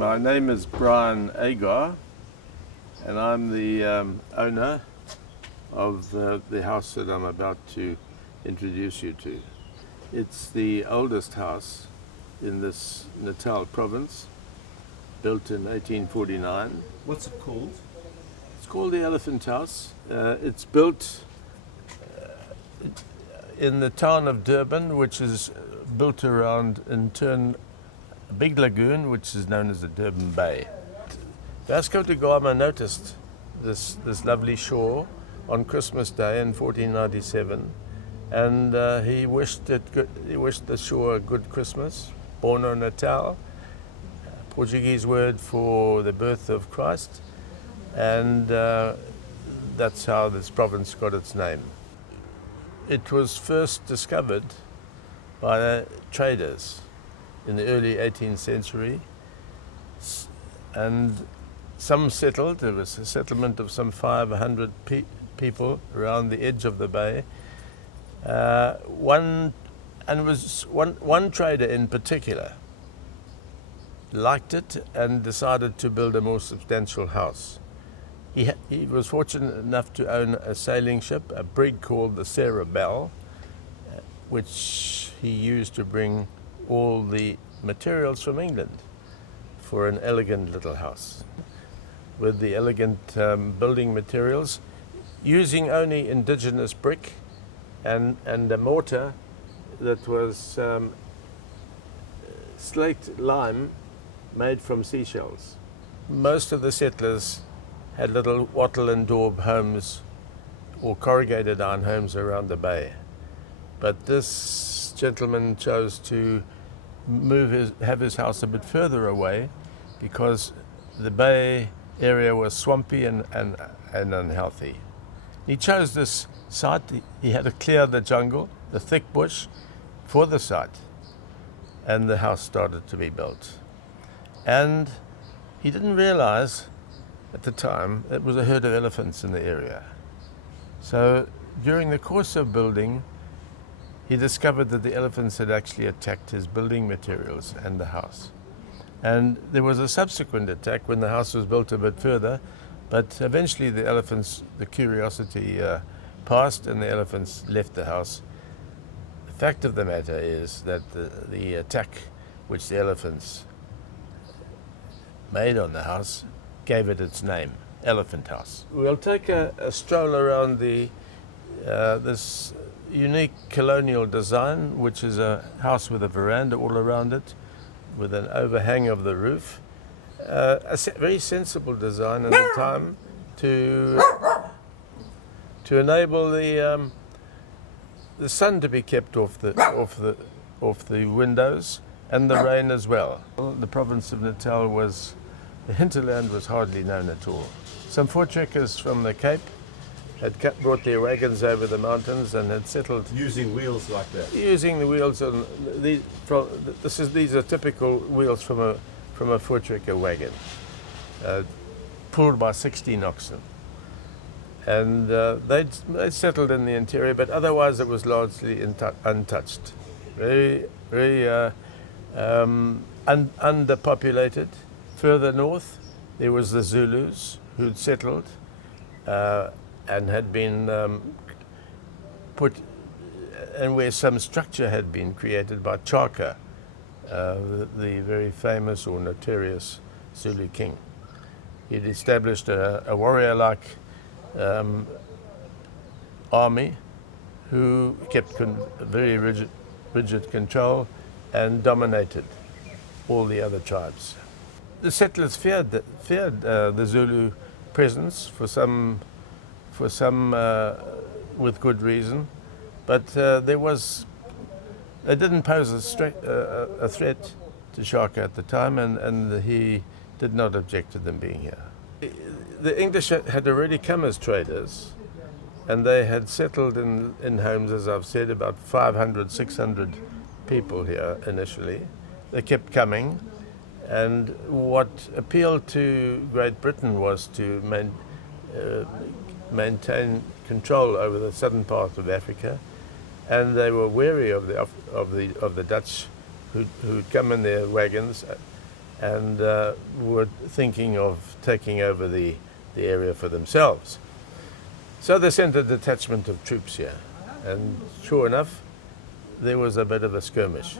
My name is Brian Agar, and I'm the owner of the house that I'm about to introduce you to. It's the oldest house in this Natal province, built in 1849. What's it called? It's called the Elephant House. It's built in the town of Durban, which is built around, in turn, a big lagoon, which is known as the Durban Bay. Vasco da Gama noticed this lovely shore on Christmas Day in 1497, and he wished the shore a good Christmas, Bono Natal, Portuguese word for the birth of Christ, and that's how this province got its name. It was first discovered by traders in the early 18th century, and some settled. There was a settlement of some 500 people around the edge of the bay. One trader in particular liked it and decided to build a more substantial house. He was fortunate enough to own a sailing ship, a brig called the Sarah Bell, which he used to bring all the materials from England for an elegant little house. With the elegant building materials, using only indigenous brick and a mortar that was slaked lime made from seashells. Most of the settlers had little wattle and daub homes or corrugated iron homes around the bay. But this gentleman chose to have his house a bit further away because the bay area was swampy and unhealthy. He chose this site. He had to clear the jungle, the thick bush, for the site, and the house started to be built. And he didn't realize at the time it was a herd of elephants in the area. So during the course of building, he discovered that the elephants had actually attacked his building materials and the house. And there was a subsequent attack when the house was built a bit further, but eventually the curiosity passed and the elephants left the house. The fact of the matter is that the attack which the elephants made on the house gave it its name, Elephant House. We'll take a stroll around this unique colonial design, which is a house with a veranda all around it, with an overhang of the roof. Very sensible design at the time to enable the sun to be kept off the windows and the rain as well. The province of Natal the hinterland was hardly known at all. Some Voortrekkers from the Cape had brought their wagons over the mountains and had settled. Using wheels like that? Using the wheels. These are typical wheels from a Voortrekker wagon, pulled by 16 oxen. And they'd settled in the interior, but otherwise it was largely untouched. Very underpopulated. Further north, there was the Zulus who'd settled and had been and where some structure had been created by Chaka, the very famous or notorious Zulu king. He'd established a warrior-like army who kept very rigid control and dominated all the other tribes. The settlers feared the Zulu presence for some with good reason, but they didn't pose a threat to Shaka at the time, and he did not object to them being here. The English had already come as traders, and they had settled in homes, as I've said, about 500, 600 people here initially. They kept coming. And what appealed to Great Britain was to maintain control over the southern part of Africa, and they were wary of the Dutch who'd come in their wagons and were thinking of taking over the area for themselves. So they sent a detachment of troops here, and sure enough, there was a bit of a skirmish.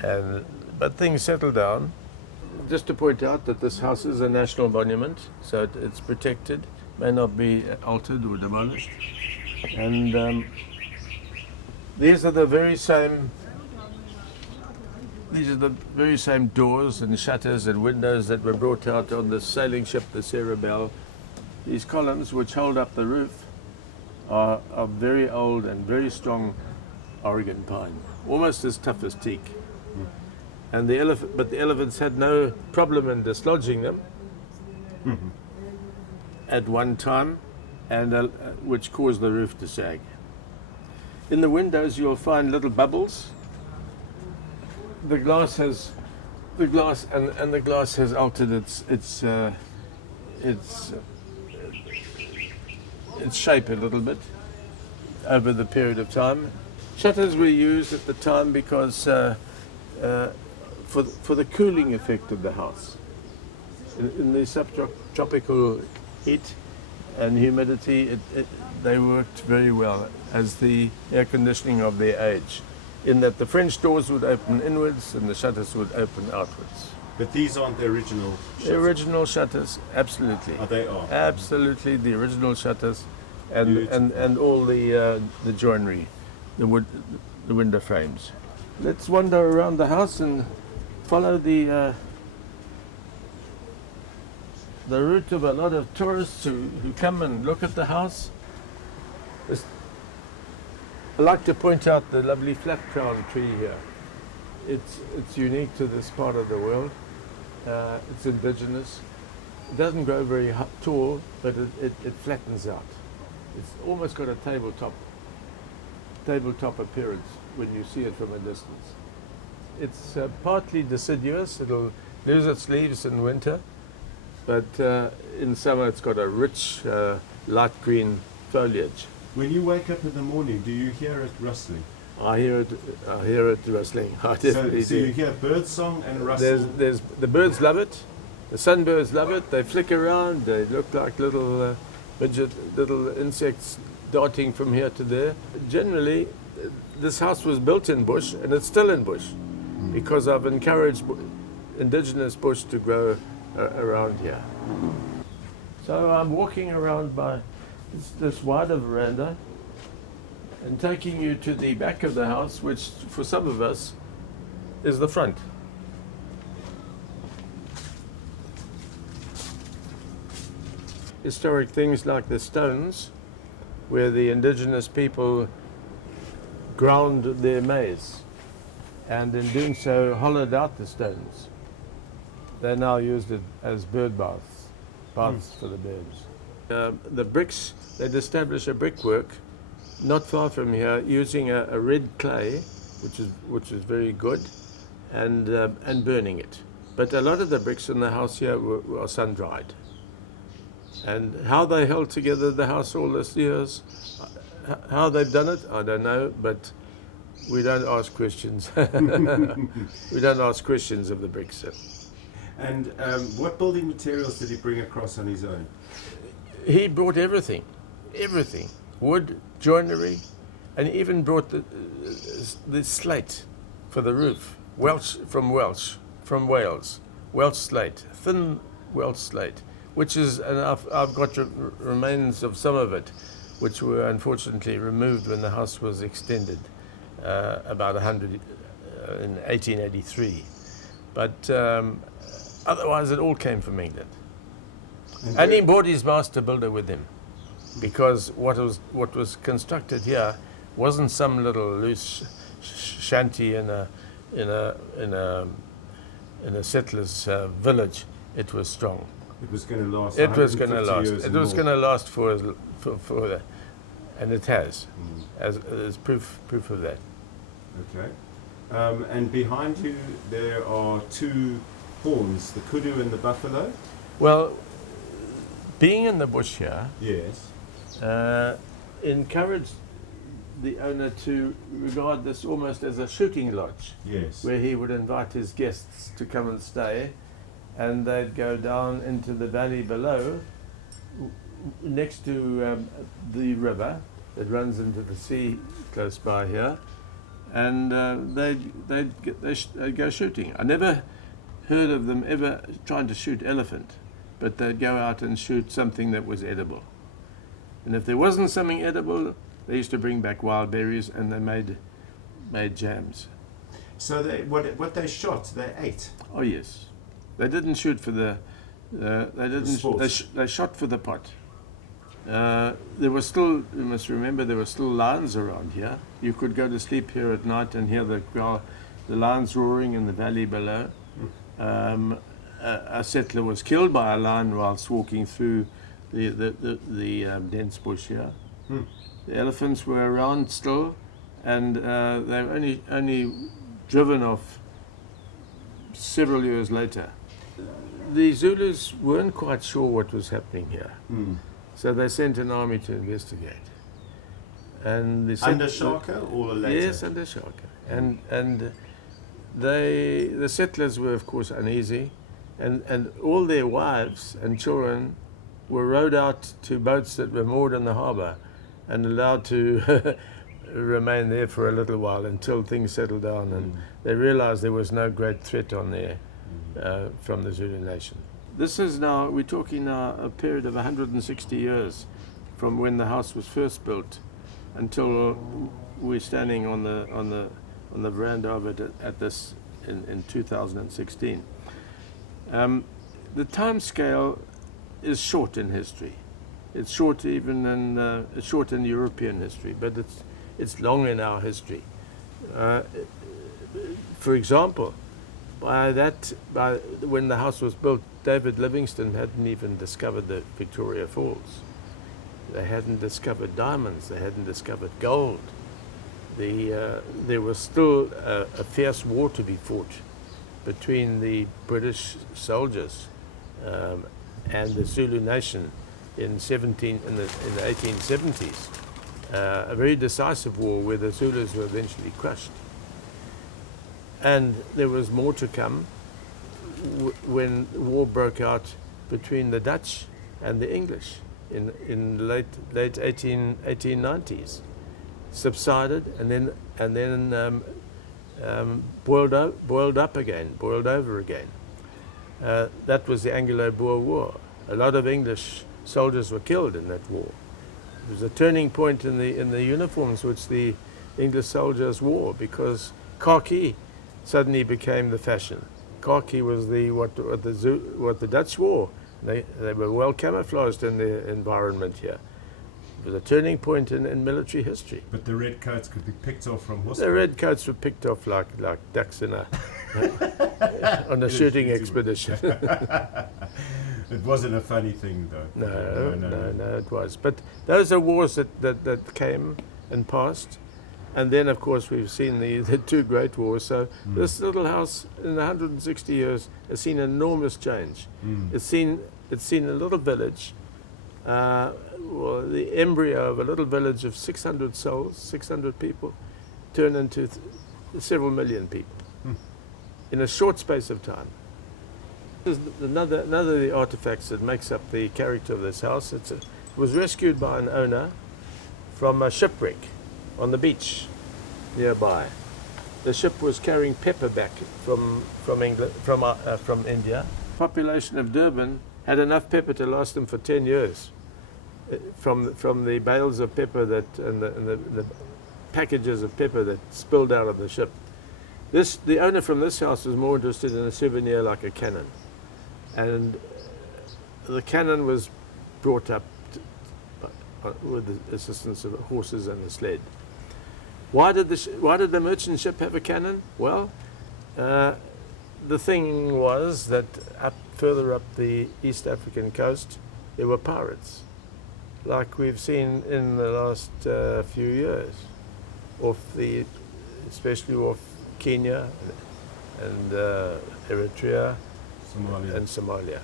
But things settled down. Just to point out that this house is a national monument, so it's protected, may not be altered or demolished. And these are the very same doors and shutters and windows that were brought out on the sailing ship, the Sarah Bell. These columns, which hold up the roof, are very old and very strong Oregon pine, almost as tough as teak. And the elephants had no problem in dislodging them at one time, and which caused the roof to sag. In the windows, you'll find little bubbles. The glass has altered its shape a little bit over the period of time. Shutters were used at the time because for the cooling effect of the house. In the subtropical heat and humidity, they worked very well as the air conditioning of their age, in that the French doors would open inwards and the shutters would open outwards. But these aren't the original shutters? The original shutters, absolutely. Oh, they are? Absolutely, the original shutters and all the joinery, the window frames. Let's wander around the house and follow the route of a lot of tourists who come and look at the house. I like to point out the lovely flat crown tree here. It's unique to this part of the world. It's indigenous. It doesn't grow very tall, but it flattens out. It's almost got a tabletop appearance when you see it from a distance. It's partly deciduous. It'll lose its leaves in winter, but in summer it's got a rich light green foliage. When you wake up in the morning, do you hear it rustling? I hear it rustling. I definitely so do. you hear bird song and rustle? There's the birds love it. The sunbirds love it. They flick around. They look like little little insects darting from here to there. Generally, this house was built in bush, and it's still in bush, because I've encouraged indigenous bush to grow around here. So I'm walking around by this wider veranda and taking you to the back of the house, which for some of us is the front. Historic things like the stones, where the indigenous people ground their maize, and in doing so hollowed out the stones. They now used it as bird baths for the birds. The bricks, they'd establish a brickwork not far from here using a red clay, which is very good, and burning it. But a lot of the bricks in the house here were sun-dried. And how they held together the house all these years, how they've done it, I don't know, but we don't ask questions. We don't ask questions of the bricks. And what building materials did he bring across on his own? He brought everything, wood, joinery, and even brought the slate for the roof, Welsh, Welsh slate, thin Welsh slate, which is, and I've got remains of some of it, which were unfortunately removed when the house was extended about 100 in 1883. But otherwise, it all came from England. And he brought his master builder with him, because what was constructed here wasn't some little loose shanty in a settler's village. It was strong. It was going to last. It was going to last. Years It was going to last for that, and it has, as proof of that. Okay. And behind you there are two horns, the kudu and the buffalo. Well, being in the bush here, Yes. encouraged the owner to regard this almost as a shooting lodge, Yes. where he would invite his guests to come and stay, and they'd go down into the valley below, next to the river that runs into the sea close by here, and they'd go shooting. I never heard of them ever trying to shoot elephant, but they'd go out and shoot something that was edible. And if there wasn't something edible, they used to bring back wild berries, and they made jams. So what they shot, they ate. Oh yes, they didn't shoot for the. They didn't. They shot for the pot. There was still. You must remember there were still lions around here. You could go to sleep here at night and hear the lions roaring in the valley below. A settler was killed by a lion whilst walking through the dense bush here. The elephants were around still, and they were only driven off several years later. The Zulus weren't quite sure what was happening here, so they sent an army to investigate. And they under Shaka or later? Yes, under Shaka. And the settlers were, of course, uneasy, and all their wives and children were rowed out to boats that were moored in the harbour and allowed to remain there for a little while until things settled down, and they realized there was no great threat on there from the Zulu nation. This is now, we're talking now a period of 160 years from when the house was first built until we're standing on the veranda of it at this in 2016. The time scale is short in history. It's short even in European history, but it's long in our history. For example, when the house was built, David Livingstone hadn't even discovered the Victoria Falls. They hadn't discovered diamonds. They hadn't discovered gold. There was still a fierce war to be fought between the British soldiers and the Zulu nation in the 1870s. A very decisive war where the Zulus were eventually crushed. And there was more to come when the war broke out between the Dutch and the English in the late 1890s. Subsided and then boiled over again. That was the Anglo-Boer War. A lot of English soldiers were killed in that war. It was a turning point in the uniforms which the English soldiers wore, because khaki suddenly became the fashion. Khaki was what the Dutch wore. They were well camouflaged in their environment here. It was a turning point in military history. But the red coats could be picked off from horseback. The red coats were picked off like ducks on a shooting expedition. It wasn't a funny thing, though. No, it was. But those are wars that came and passed. And then, of course, we've seen the two great wars. So this little house in 160 years has seen enormous change. It's seen a little village, the embryo of a little village of 600 souls, 600 people, turn into several million people in a short space of time. This is another of the artifacts that makes up the character of this house. It was rescued by an owner from a shipwreck on the beach nearby. The ship was carrying pepper back from England, from India. The population of Durban had enough pepper to last them for 10 years. From the bales of pepper and the packages of pepper that spilled out of the ship. The owner from this house was more interested in a souvenir like a cannon, and the cannon was brought up with the assistance of horses and a sled. Why did the merchant ship have a cannon? Well, the thing was that further up the East African coast, there were pirates, like we've seen in the last few years, especially off Kenya and Eritrea and Somalia.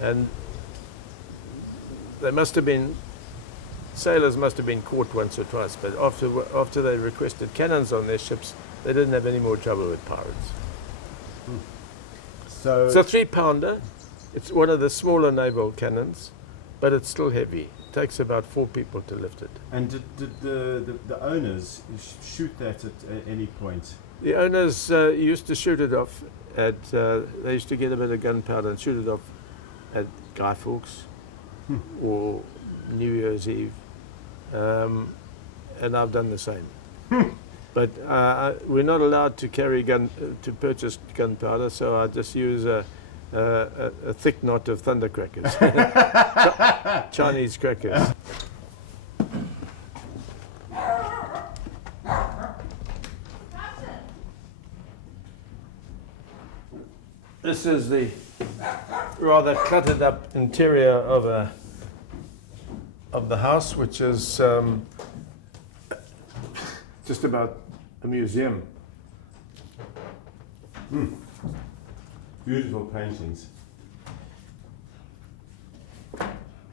And they must have been sailors must have been caught once or twice, but after they requested cannons on their ships, they didn't have any more trouble with pirates. So It's a 3-pounder. It's one of the smaller naval cannons, but it's still heavy. It takes about 4 people to lift it. and did the owners shoot that at any point? The owners used to shoot it off at, they used to get a bit of gunpowder and shoot it off at Guy Fawkes or New Year's Eve. And I've done the same. But we're not allowed to to purchase gunpowder, so I just use a thick knot of thunder crackers, Chinese crackers. This is the rather cluttered up interior of the house, which is just about a museum. Beautiful paintings.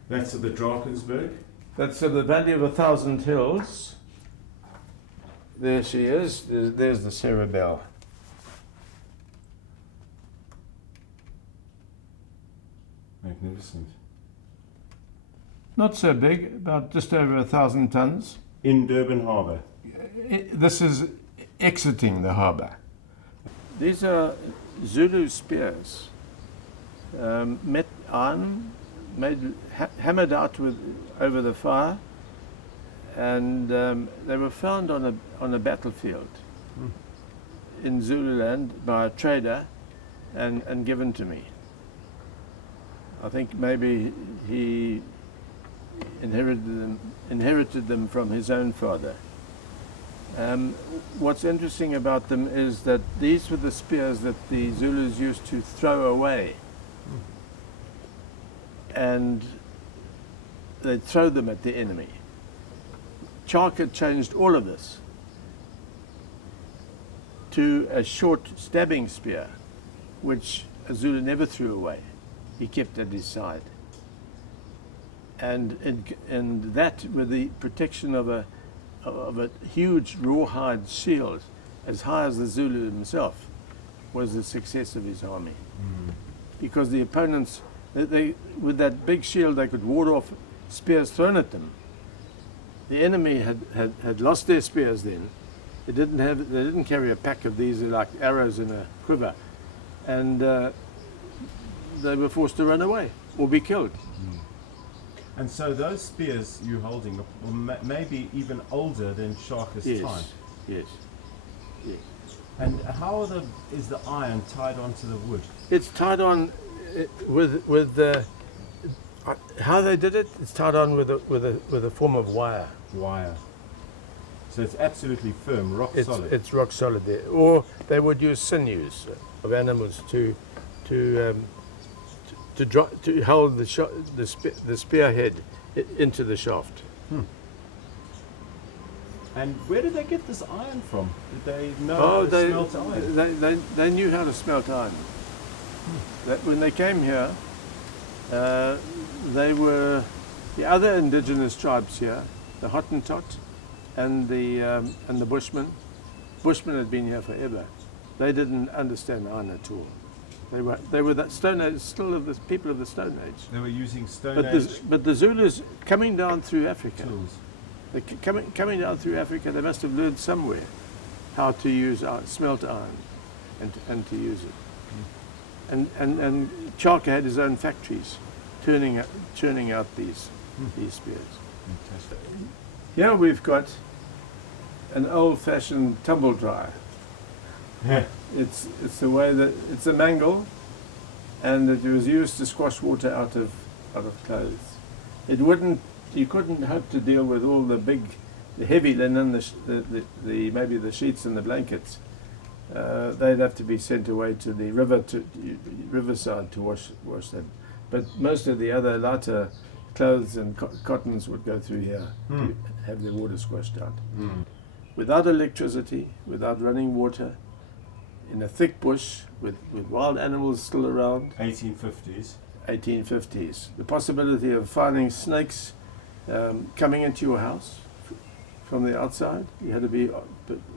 That's at the Drakensberg. That's at the Valley of 1,000 Hills. There she is. There's the Sarah Bell. Magnificent. Not so big, about just over 1,000 tons. In Durban Harbour. This is exiting the harbour. These are Zulu Spears, met iron, hammered out over the fire, and they were found on a battlefield in Zululand by a trader and given to me. I think maybe he inherited them from his own father. What's interesting about them is that these were the spears that the Zulus used to throw away. And they'd throw them at the enemy. Chaka changed all of this to a short stabbing spear, which a Zulu never threw away. He kept at his side. And that, with the protection of a huge rawhide shield as high as the Zulu himself, was the success of his army. Because the opponents, with that big shield, they could ward off spears thrown at them. The enemy had lost their spears then. They didn't carry a pack of these like arrows in a quiver, and they were forced to run away or be killed. And so those spears you're holding are maybe even older than Shaka's time. Yes. And how is the iron tied onto the wood? It's tied on with how they did it. It's tied on with a form of wire. Wire. So it's absolutely firm, solid. It's rock solid there. Or they would use sinews of animals to hold the spearhead into the shaft. And where did they get this iron from? Did they know how to smelt iron? They knew how to smelt iron. When they came here, they were the other indigenous tribes here, the Hottentot and the Bushmen. Bushmen had been here forever. They didn't understand iron at all. They were that Stone Age, still of the people of the Stone Age. They were using Stone Age. But the Zulus coming down through Africa, tools. Coming down through Africa, they must have learned somewhere how to use smelt iron and to use it. And Chaka had his own factories, churning out these spears. Fantastic. Here we've got an old-fashioned tumble dryer. Yeah. It's the way that it's a mangle, and it was used to squash water out of clothes. You couldn't hope to deal with all the heavy linen, maybe the sheets and the blankets. They'd have to be sent away to the riverside to wash them. But most of the other lighter clothes and cottons would go through here to have their water squashed out. Without electricity, without running water, in a thick bush with wild animals still around. 1850s. 1850s. The possibility of finding snakes coming into your house from the outside. You had to be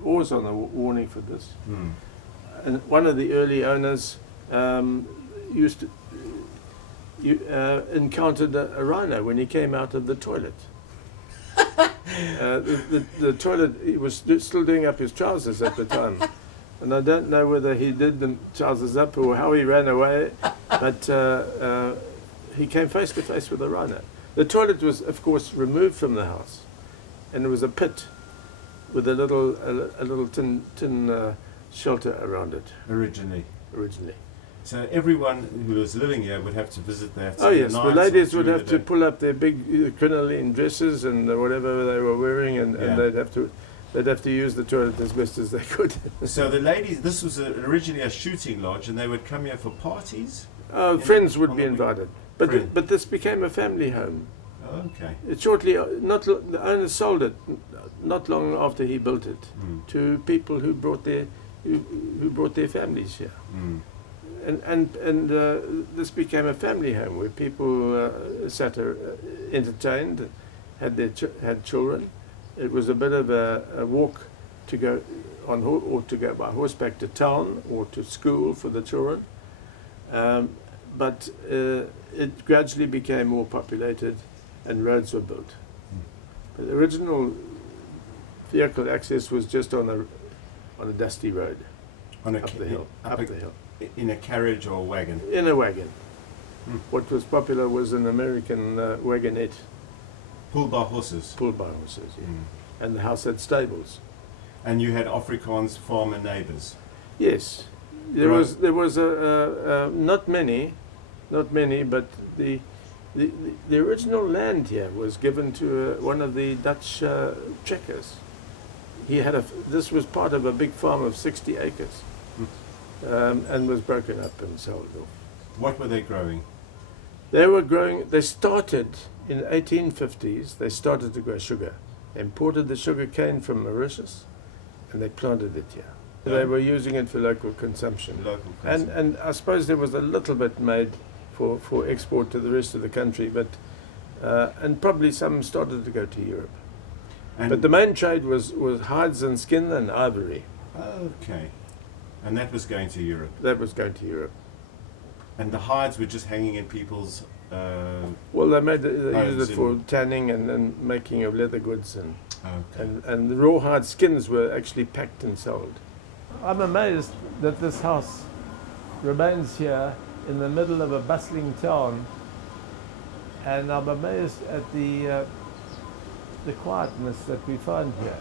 always on the warning for this. Mm. And one of the early owners used to encountered a rhino when he came out of the toilet. The toilet, he was still doing up his trousers at the time. And I don't know whether he did the trousers up or how he ran away, but he came face to face with a rhino. The toilet was, of course, removed from the house, and there was a pit with a little tin shelter around it. Originally. So everyone who was living here would have to visit that. Oh yes, the ladies would have to pull up their big crinoline dresses and whatever they were wearing, and they'd have to use the toilet as best as they could. So the ladies, this was originally a shooting lodge, and they would come here for parties. Friends would be invited, but this became a family home. Okay. Shortly, the owner sold it not long after he built it to people who brought their families here. Mm. And this became a family home where people sat entertained, had children. It was a bit of a walk to go on or to go by horseback to town or to school for the children. But it gradually became more populated, and roads were built. But the original vehicle access was just on a dusty road up the hill. In a carriage or a wagon? In a wagon. What was popular was an American wagonette. Pulled by horses? Pulled by horses, yeah. And the house had stables. And you had Afrikaans farmer neighbours? Yes. There was not many, but the original land here was given to one of the Dutch trekkers. This was part of a big farm of 60 acres. And was broken up and sold off. What were they growing? They started in the 1850s, they started to grow sugar. They imported the sugar cane from Mauritius, and they planted it here. They were using it for local consumption. And I suppose there was a little bit made for export to the rest of the country, but and probably some started to go to Europe. But the main trade was hides and skin and ivory. Okay. And that was going to Europe? That was going to Europe. And the hides were just hanging in people's... well, they used it for tanning and making of leather goods. And the rawhide skins were actually packed and sold. I'm amazed that this house remains here in the middle of a bustling town. And I'm amazed at the quietness that we find here.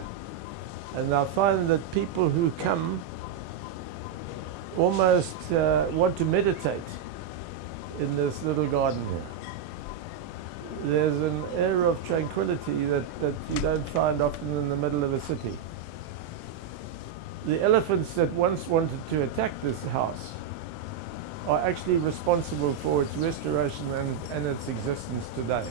And I find that people who come almost want to meditate in this little garden here. There's an air of tranquility that you don't find often in the middle of a city. The elephants that once wanted to attack this house are actually responsible for its restoration and its existence today.